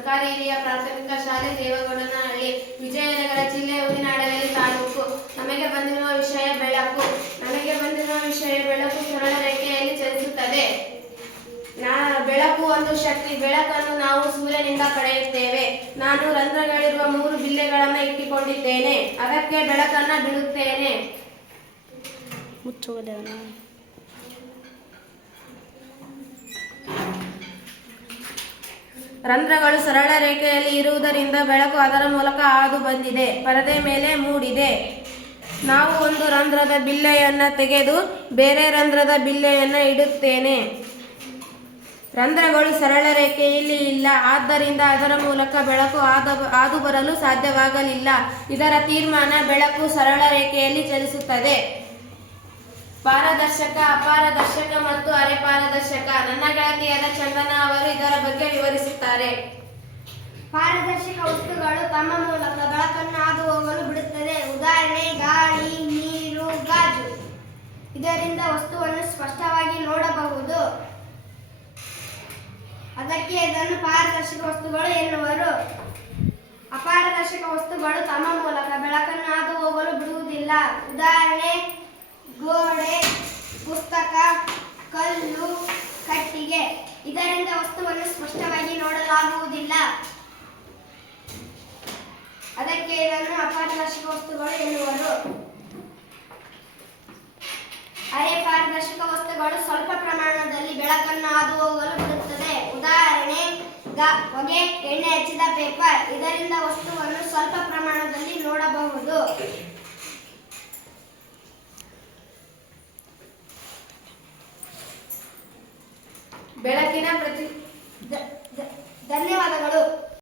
ಸರ್ಕಾರಿ ಹಿರಿಯ ಪ್ರಾಥಮಿಕ ಶಾಲೆ ದೇವಗೌಡನಹಳ್ಳಿ, ವಿಜಯನಗರ ಜಿಲ್ಲೆ, ಹೂವಿನಹಡಗಲಿ ತಾಲೂಕು. ನಮಗೆ ಬಂದಿರುವ ವಿಷಯ ಬೆಳಕು. ನಮಗೆ ಬಂದಿರುವ ವಿಷಯ ಬೆಳಕು ಸರಳ ರೇಖೆಯಲ್ಲಿ ಚಲಿಸುತ್ತದೆ. ಬೆಳಕು ಒಂದು ಶಕ್ತಿ. ಬೆಳಕನ್ನು ನಾವು ಸೂರ್ಯನಿಂದ ಪಡೆಯುತ್ತೇವೆ. ನಾನು ರಂಧ್ರಗಳಿರುವ 3 ಬಿಲ್ಲೆಗಳನ್ನು ಇಟ್ಟುಕೊಂಡಿದ್ದೇನೆ. ಅದಕ್ಕೆ ಬೆಳಕನ್ನು ಬಿಡುತ್ತೇನೆ. ರಂಧ್ರಗಳು ಸರಳ ರೇಖೆಯಲ್ಲಿ ಇರುವುದರಿಂದ ಬೆಳಕು ಅದರ ಮೂಲಕ ಹಾದು ಬಂದಿದೆ, ಪರದೆ ಮೇಲೆ ಮೂಡಿದೆ. ನಾವು ಒಂದು ರಂಧ್ರದ ಬಿಲ್ಲೆಯನ್ನು ತೆಗೆದು ಬೇರೆ ರಂಧ್ರದ ಬಿಲ್ಲೆಯನ್ನು ಇಡುತ್ತೇನೆ. ರಂಧ್ರಗಳು ಸರಳ ರೇಖೆಯಲ್ಲಿ ಇಲ್ಲ, ಆದ್ದರಿಂದ ಅದರ ಮೂಲಕ ಬೆಳಕು ಹಾದು ಬರಲು ಸಾಧ್ಯವಾಗಲಿಲ್ಲ. ಇದರ ತೀರ್ಮಾನ: ಬೆಳಕು ಸರಳ ರೇಖೆಯಲ್ಲಿ ಚಲಿಸುತ್ತದೆ. ಪಾರದರ್ಶಕ, ಅಪಾರದರ್ಶಕ ಮತ್ತು ಅರೆಪಾರದರ್ಶಕ. ನನ್ನ ಗೆಳತಿಯಾದ ಚಂದನ ಅವರು ಇದರ ಬಗ್ಗೆ ವಿವರಿಸುತ್ತಾರೆ. ಪಾರದರ್ಶಕ ವಸ್ತುಗಳು ತಮ್ಮ ಮೂಲಕ ಬೆಳಕನ್ನು ಹಾದು ಹೋಗಲು ಬಿಡುತ್ತದೆ. ಉದಾಹರಣೆ: ಗಾಳಿ, ನೀರು, ಗಾಜು. ಇದರಿಂದ ವಸ್ತುವನ್ನು ಸ್ಪಷ್ಟವಾಗಿ ನೋಡಬಹುದು. ಅದಕ್ಕೆ ಇದನ್ನು ಪಾರದರ್ಶಕ ವಸ್ತುಗಳು ಎನ್ನುವರು. ಅಪಾರದರ್ಶಕ ವಸ್ತುಗಳು ತಮ್ಮ ಮೂಲಕ ಬೆಳಕನ್ನು ಹಾದು ಹೋಗಲು ಬಿಡುವುದಿಲ್ಲ. ಉದಾಹರಣೆ: ಗೋಡೆ, ಪುಸ್ತಕ, ಕಲ್ಲು, ಕಟ್ಟಿಗೆ. ಇದರಿಂದ ವಸ್ತುವನ್ನು ಸ್ಪಷ್ಟವಾಗಿ ನೋಡಲಾಗುವುದಿಲ್ಲ. ಅದಕ್ಕೆ ಇದನ್ನು ಅಪಾರದರ್ಶಕ ವಸ್ತುಗಳು ಎನ್ನುವರು. ಅರೆ ಪಾರದರ್ಶಕ ವಸ್ತುಗಳು ಸ್ವಲ್ಪ ಪ್ರಮಾಣದಲ್ಲಿ ಬೆಳಕನ್ನು ಹಾದು ಹೋಗಲು ಬಿಡುತ್ತದೆ. ಉದಾಹರಣೆ: ಹೊಗೆ, ಎಣ್ಣೆ ಹಚ್ಚಿದ ಪೇಪರ್. ಇದರಿಂದ ವಸ್ತುವನ್ನು ಸ್ವಲ್ಪ ಪ್ರಮಾಣದಲ್ಲಿ ನೋಡಬಹುದು. ಬೆಳಕಿನ